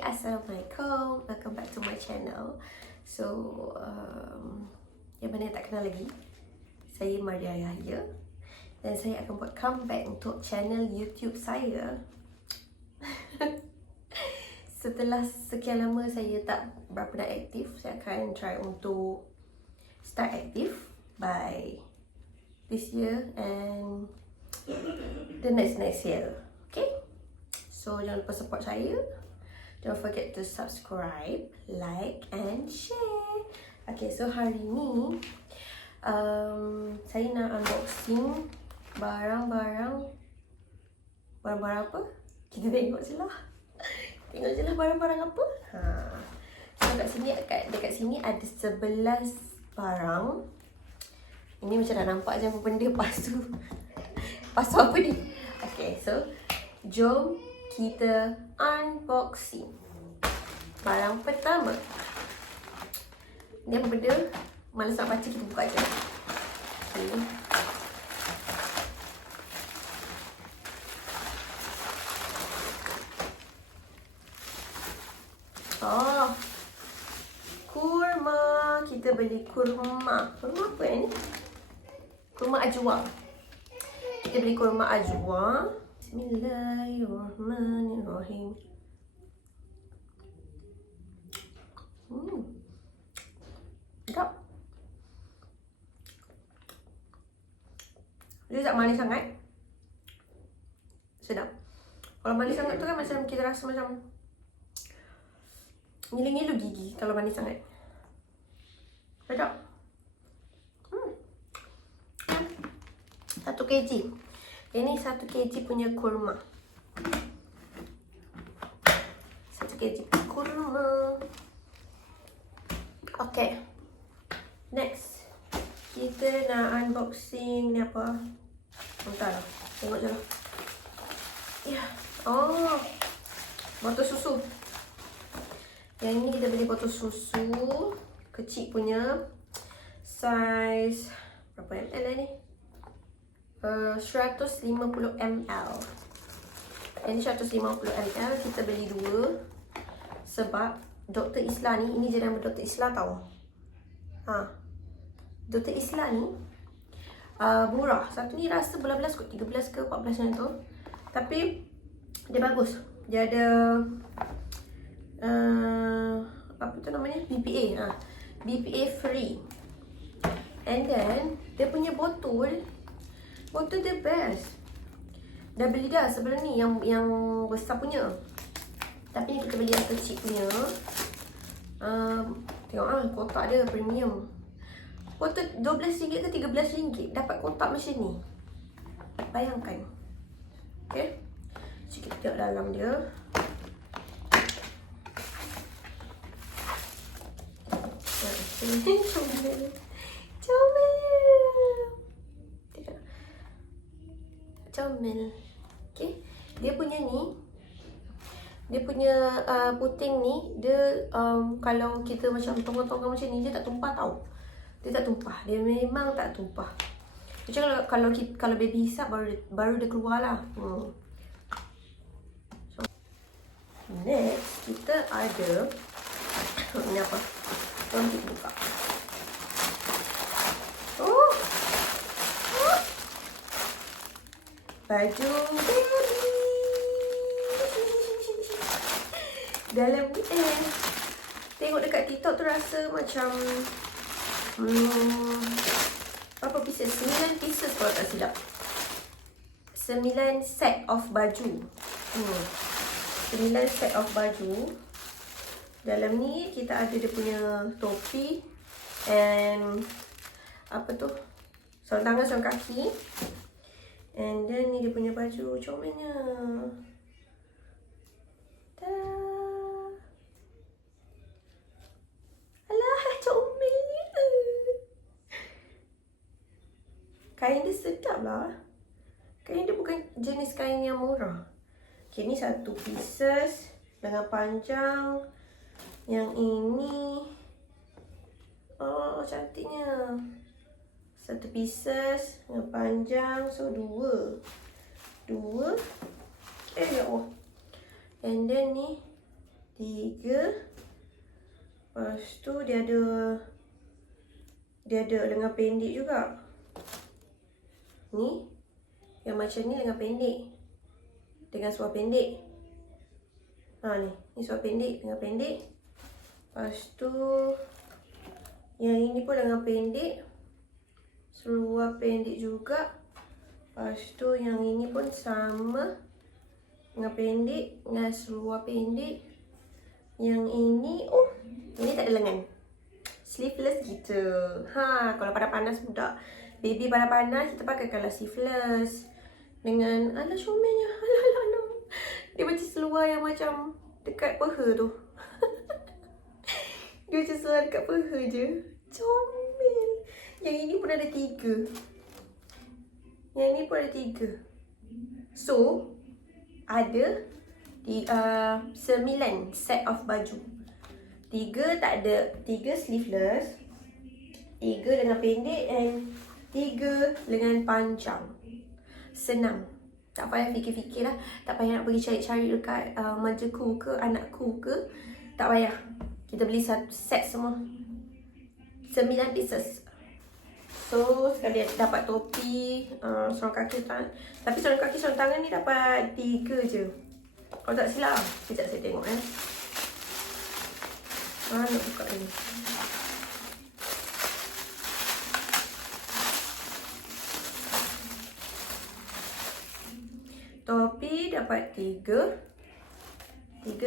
Assalamualaikum. Welcome back to my channel. So, yang mana tak kenal lagi, saya Maria Yahya dan saya akan buat comeback untuk channel YouTube saya. Setelah sekian lama saya tak berapa nak aktif, saya akan try untuk start aktif by this year and the next year. Okay? So, jangan lupa support saya. Don't forget to subscribe, like and share. Okay, so hari ni saya nak unboxing barang-barang apa? Kita tengok je lah. Tengok je lah barang-barang apa. So dekat sini ada 11 barang. Ini macam dah nampak je apa benda pasu apa ni. Okay, so jom kita unboxing. Barang pertama. Ni apa benda? Malas nak baca, kita buka je. Okay. Oh, kurma. Kita beli kurma. Kurma apa ni? Kurma ajwa. Kita beli kurma ajwa. Bismillahirrahmanirrahim. Sedap. Dia tak manis sangat. Sedap. Kalau manis sangat tu kan macam kita rasa macam ngilu-ngilu gigi kalau manis sangat. Sedap. 1 kg. Ini 1 kg punya kurma. 1 kg kurma. Okay. Next. Kita nak unboxing ni apa? Entahlah. Tengok je lah. Ya. Oh. Botol susu. Yang ini kita beli botol susu. Kecil punya. Size. Berapa ml ni? 150 ml. Ini 150 ml. Kita beli 2 sebab Dr. Isla ni, ini je nama Dr. Isla tau. Dr. Isla ni murah. Satu ni rasa belas-belas kot, 13 ke 14 macam tu. Tapi dia bagus. Dia ada apa tu namanya? BPA. BPA free. And then dia punya botol dia best. Dah beli dah sebelum ni yang besar punya. Tapi ni kita beli yang kecil punya. Tengok kotak dia premium. Kotak RM12 ke RM13 dapat kotak macam ni. Bayangkan. Okay. So kita tengok dalam dia. Comel. Okay. Dia punya ni, dia punya puting ni, dia kalau kita macam tonggang-tonggang macam ni, dia tak tumpah tau. Dia tak tumpah. Dia memang tak tumpah. Macam kalau baby hisap baru dia keluar lah. So, next kita ada ni apa? Jom kita buka. Baju baby. Dalam ni tengok dekat TikTok tu rasa macam berapa pieces? 9 pieces kalau tak silap. 9 set of baju. 9 set of baju. Dalam ni kita ada dia punya topi and apa tu? Sarung tangan, sarung kaki. And then ni dia punya baju comelnya. Alah, comelnya. Kain dia sedap lah. Kain dia bukan jenis kain yang murah. Okay, ni 1 pieces dengan panjang. Yang ini, oh cantiknya. 1 pieces dengan panjang. So 2. Ya Allah. And then ni 3. Lepas tu dia ada lengan pendek juga. Ni yang macam ni lengan pendek dengan seluar pendek. Ni seluar pendek, lengan pendek. Lepas tu yang ini pun lengan pendek, seluar pendek juga. Lepas tu yang ini pun sama, lengan pendek dengan seluar pendek. Yang ini, ini tak ada lengan, sleeveless gitu. Kalau pada panas budak baby pada panas, kita pakai kalau sleeveless dengan syomennya. Dia macam seluar yang macam dekat peha tu. Dia macam seluar dekat peha je. Comel. Yang ini pun ada 3. Yang ini pun ada 3. So ada 9 set of baju. 3 tak ada, 3 sleeveless, 3 lengan pendek and 3 lengan panjang. Senang. Tak payah fikir-fikir lah. Tak payah nak pergi cari-cari dekat manjaku ke, anakku ke. Tak payah. Kita beli satu set semua. 9 pieces. So sekali dapat topi, sarung kaki tangan. Tapi sarung kaki sarung tangan ni dapat 3 je. Kalau tak silap. Sekejap saya tengok nak buka ni. Topi dapat 3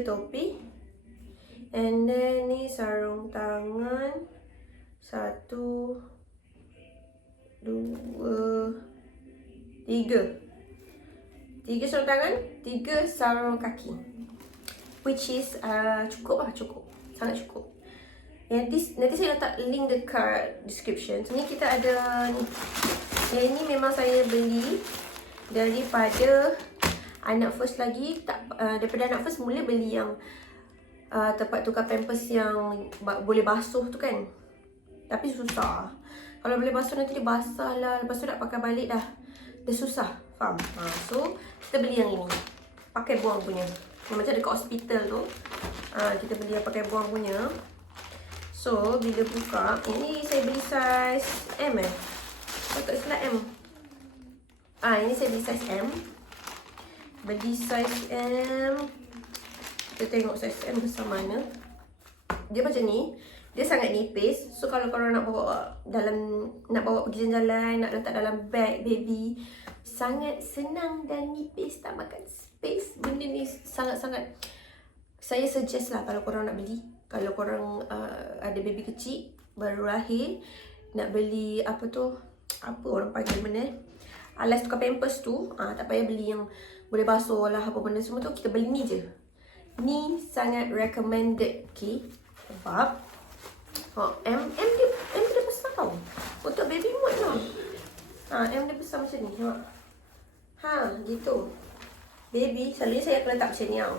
topi. And then ni sarung tangan 1, 2, 3 sarung tangan, 3 sarung kaki. Which is cukup. Sangat cukup. Nanti saya letak link dekat description. Sebenarnya kita ada ni. Yang ini memang saya beli daripada anak first lagi. Daripada anak first mula beli yang tempat tukar pampers yang boleh basuh tu kan. Tapi susah. Kalau boleh basuh nanti dia basah lah. Lepas tu nak pakai balik dah. Dia susah. Faham? So kita beli yang ini. Pakai buang punya. Macam dekat hospital tu. Kita beli yang pakai buang punya. So bila buka, ini saya beli size M tak silap M. Ini saya beli size M. Beli size M. Kita tengok size M besar mana. Dia macam ni. Dia sangat nipis. So kalau korang nak bawa pergi jalan-jalan, nak letak dalam bag baby, sangat senang dan nipis, tak makan space. Benda ni sangat-sangat saya suggest lah kalau korang nak beli. Kalau korang ada baby kecil baru lahir, nak beli apa orang panggil mana alas tukar pampers tu, tak payah beli yang boleh basuh lah apa benda semua tu. Kita beli ni je. Ni sangat recommended. Okay. Sebab M dia besar tau. Untuk baby mood tau. M dia besar macam ni. Tengok. Gitu. Baby selalunya saya akan letak macam ni tau.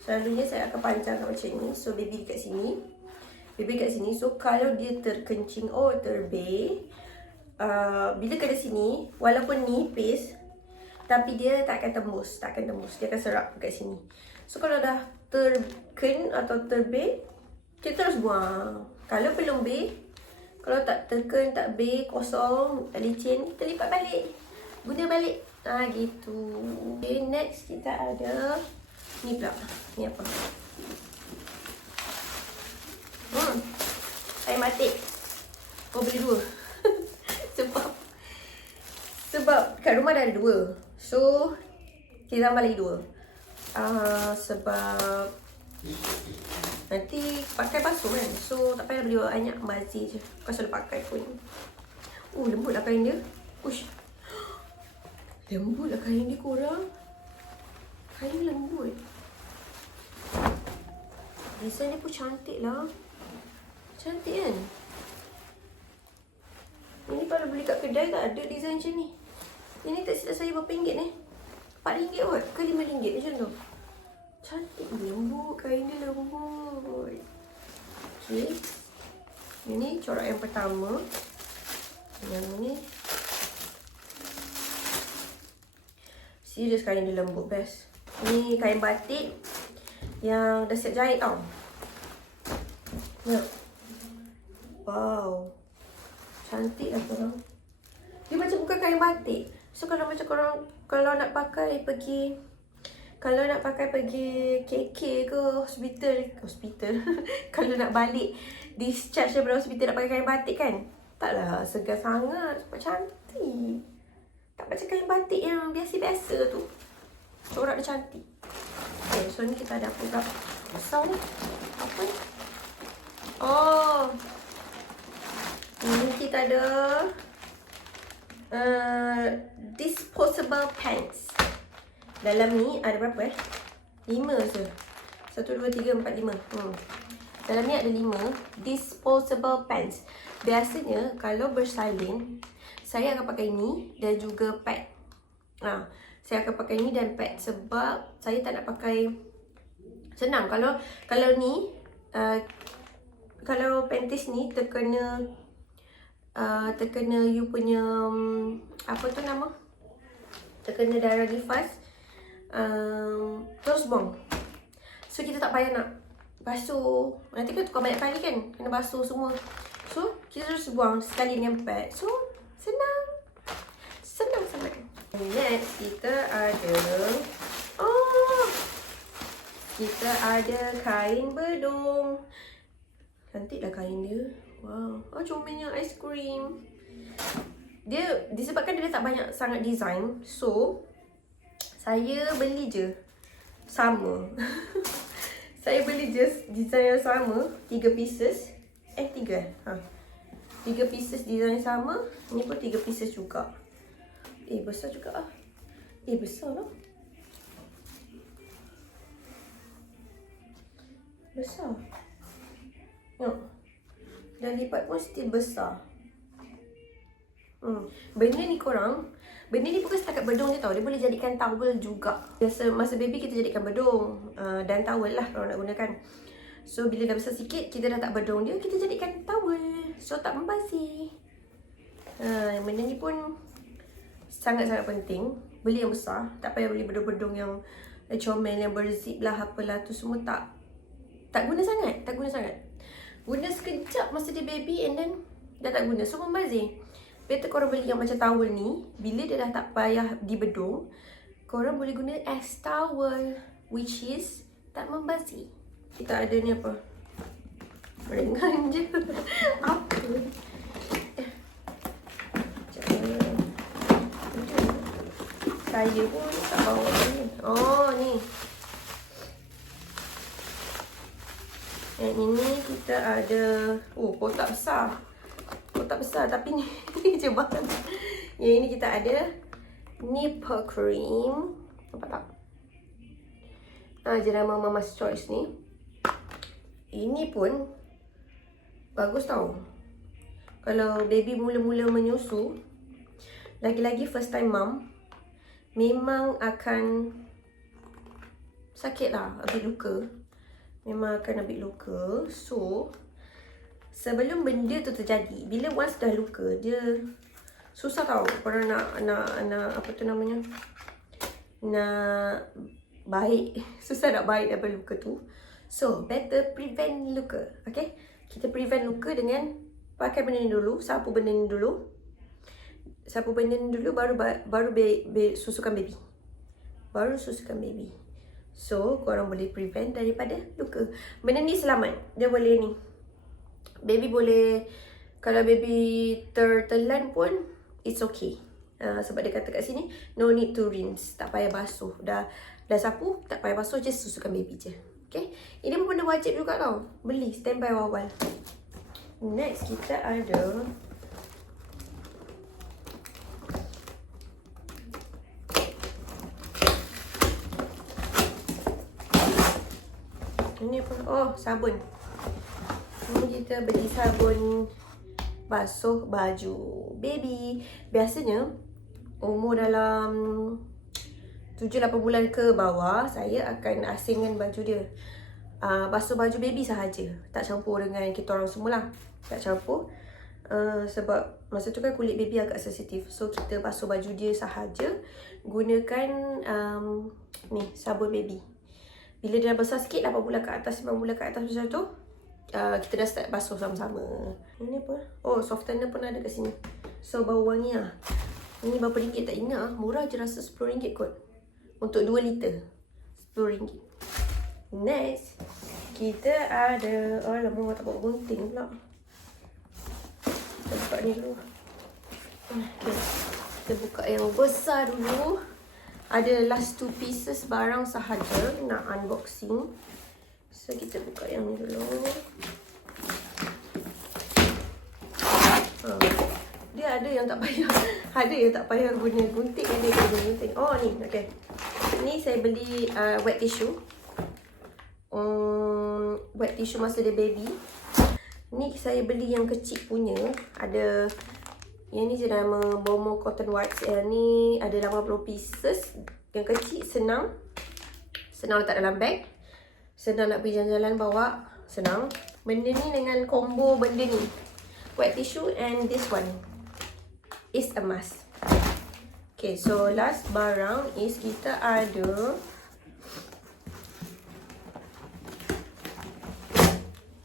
Selalunya saya akan panjangkan macam ni. So baby dekat sini. So kalau dia terkencing terbeh, bila ke sini, walaupun nipis, tapi dia tak akan tembus. Dia akan serap dekat sini. So kalau dah terken atau terbeh, kita terus buang. Kalau belum beh, kalau tak terken, tak beh, kosong, tak licin, kita lipat balik. Guna balik. Gitu. Okay, next kita ada ni pula. Ni apa? Air matik. Kau beli 2. Sebab kat rumah dah ada 2. So kita tambah lagi 2. Sebab nanti pakai basuh kan. So tak payah beli banyak, mazir je. Kau selalu pakai pun. Lembut lah kain dia. Ush. Lembut lah kain dia korang. Kain dia lembut. Design dia pun cantik lah. Cantik kan? Ini kalau beli kat kedai tak ada design macam ni. Ini tak silap saya berapa ringgit ni? RM4 kot ke RM5 macam tu. Cantik, lembut, kain dia lembut. Okay. Ini corak yang pertama. Yang ni serius kain dia lembut, best. Ni kain batik. yang dah siap jahit tau. Wow, cantik lah korang. Dia macam bukan kain batik. So kalau macam korang, kalau nak pakai pergi KK ke hospital kalau nak balik discharge daripada hospital nak pakai kain batik kan, taklah segar sangat, sebab cantik. Tak macam kain batik yang biasa-biasa tu. Corak dia cantik. Okay, so ni kita ada apa tak besar ni? Apa ni? Oh, ni kita ada disposable pants. Dalam ni ada berapa 5 je. 1, 2, 3, 4, 5. Dalam ni ada 5 disposable pants. Biasanya kalau bersalin, saya akan pakai ni dan juga pad. Saya akan pakai ni dan pad sebab saya tak nak pakai. Senang kalau ni kalau panties ni terkena you punya apa tu nama? Terkena darah nifas. Terus buang. So kita tak payah nak basuh. Nanti kan tukar banyak kali kan, kena basuh semua. So kita terus buang sekali dengan pad. So senang sangat. Next kita ada kain bedung. Cantik lah kain dia. Wow, comelnya ais krim. Dia disebabkan dia tak banyak sangat design, so saya beli je sama. Saya beli je design yang sama, 3 pieces. 3 pieces design sama. Ni pun 3 pieces juga. Besar juga ah. Besar lah. Besar. Tengok. Dan lipat pun still besar. Benda ni bukan setakat bedung je tau. Dia boleh jadikan towel juga. Biasa masa baby kita jadikan bedung dan towel lah kalau nak gunakan. So bila dah besar sikit, kita dah tak bedung dia, kita jadikan towel. So tak membazir. Benda ni pun sangat-sangat penting. Beli yang besar. Tak payah beli bedung-bedung yang comel, yang berzip lah, apalah tu semua tak guna sangat. Guna sekejap masa dia baby and then dah tak guna. So membazir. Better korang beli yang macam towel ni. Bila dia dah tak payah dibedung, korang boleh guna as towel, which is tak membazir. Kita ada ni apa? Ringan je. Apa? Saya pun tak bawa ni. Oh ni. Yang ini kita ada kotak besar. Tapi ni je bahan. Yang ini kita ada nipple cream. Nampak tak? Jenama Mama's Choice ni. Ini pun bagus tau. Kalau baby mula-mula menyusu, lagi-lagi first time mom, memang akan sakit lah, ambil luka. Memang akan ambil luka. So sebelum benda tu terjadi, bila once dah luka, dia susah tau korang nak apa tu namanya, nak baik. Susah nak baik daripada luka tu. So better prevent luka. Okay, kita prevent luka dengan pakai benda ni dulu. Sapu benda ni dulu, baru susukan baby. So korang boleh prevent daripada luka. Benda ni selamat. Dia boleh ni, baby boleh, kalau baby tertelan pun it's okay. Sebab dia kata kat sini no need to rinse, tak payah basuh. Dah sapu, tak payah basuh, just susukan baby je. Okay, ini pun benda wajib juga tau. Beli standby awal. Next kita ada ini apa? Sabun. Ini kita beli sabun basuh baju baby. Biasanya umur dalam 7-8 bulan ke bawah, saya akan asingkan baju dia. Basuh baju baby sahaja, tak campur dengan kita orang semua lah. Tak campur. Sebab masa tu kan kulit baby agak sensitif. So kita basuh baju dia sahaja. Gunakan ni sabun baby. Bila dia dah besar sikit, 8 bulan ke atas, 9 bulan ke atas macam tu, kita dah start basuh sama-sama. Ini apa? Oh, softener pun ada kat sini. So, bau wangi lah. Ini berapa ringgit tak ingat. Murah je, rasa RM10 kot. Untuk 2 liter. RM10. Next, kita ada... Oh, lama tak bawa gunting pula. Kita buka ni dulu. Okay. Kita buka yang besar dulu. Ada last 2 pieces barang sahaja nak unboxing. So kita buka yang ni dulu. Dia ada yang tak payah. Ada yang tak payah guna gunting, ada yang guna gunting. Oh ni, okey. Ni saya beli wet tissue. Wet tissue masa dia baby. Ni saya beli yang kecil punya. Ada yang ni je nama Bomo Cotton Wipes. Yang ni ada 80 pieces. Yang kecil, senang. Senang letak dalam bag. Senang nak pergi jalan-jalan bawa. Senang. Benda ni dengan combo benda ni. Wet tissue and this one. Is a must. Okay, so last barang is kita ada...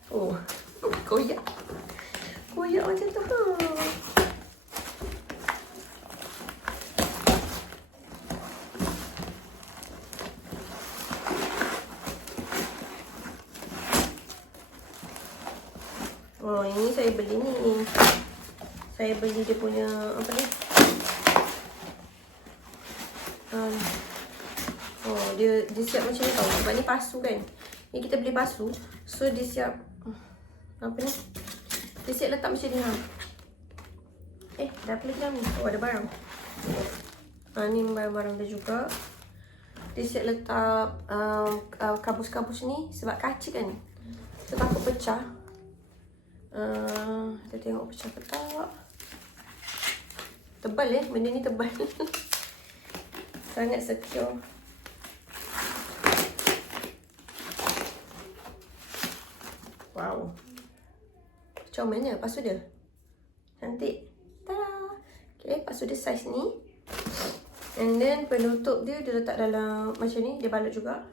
Oh, koyak. Koyak macam tu. Oh, ini saya beli ni. Saya beli dia punya apa ni? Oh, dia siap macam ni tau. Sebab ni pasu kan. Ni kita beli pasu. So dia siap apa ni? Dia siap letak macam ni ha. Dah apa lagi ni? Oh, ada barang. Ni barang dia juga. Dia siap letak kabus-kabus ni sebab kaca kan. So takut pecah. Kita tengok pecah ke tak. Tebal benda ni tebal. Sangat secure. Wow. Macam mana pasu dia? Cantik. Tada. Okay, pasu dia saiz ni. And then penutup dia letak dalam macam ni. Dia balut juga.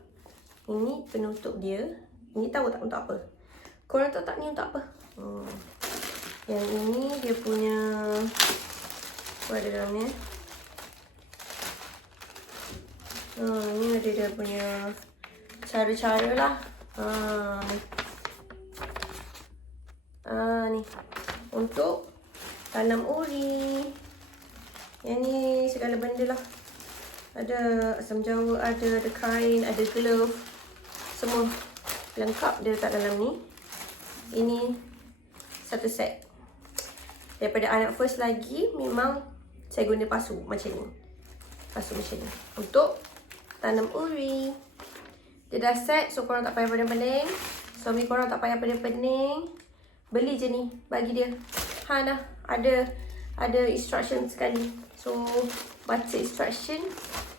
Ini penutup dia. Ini tahu tak untuk apa? Korang tahu tak ni untuk apa? Yang ini dia punya apa ada dalam ni? Ni ada dia punya cara-cara lah. Ni untuk tanam uri. Yang ni segala benda lah. Ada asam jawa, ada kain, ada glove. Semua lengkap dia letak dalam ni. Ini satu set. Daripada anak first lagi, memang saya guna pasu macam ni. Pasu macam ni. Untuk tanam uri. Dia dah set, so korang tak payah pening-pening. Suami korang tak payah pening-pening. Beli je ni, bagi dia. Dah, ada instruction sekali. So, baca instruction,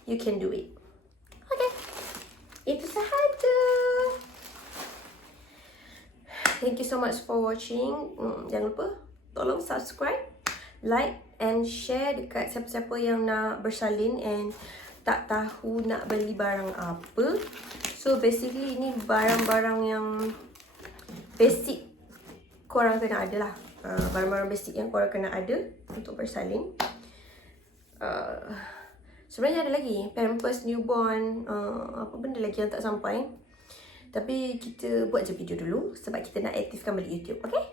you can do it. Okay. Itu sahaja. Thank you so much for watching. Jangan lupa tolong subscribe, like and share dekat siapa-siapa yang nak bersalin and tak tahu nak beli barang apa. So basically ini barang-barang yang basic korang kena ada lah. Barang-barang basic yang korang kena ada untuk bersalin. Sebenarnya ada lagi Pampers newborn, apa benda lagi yang tak sampai. Tapi kita buat je video dulu sebab kita nak aktifkan balik YouTube, okay?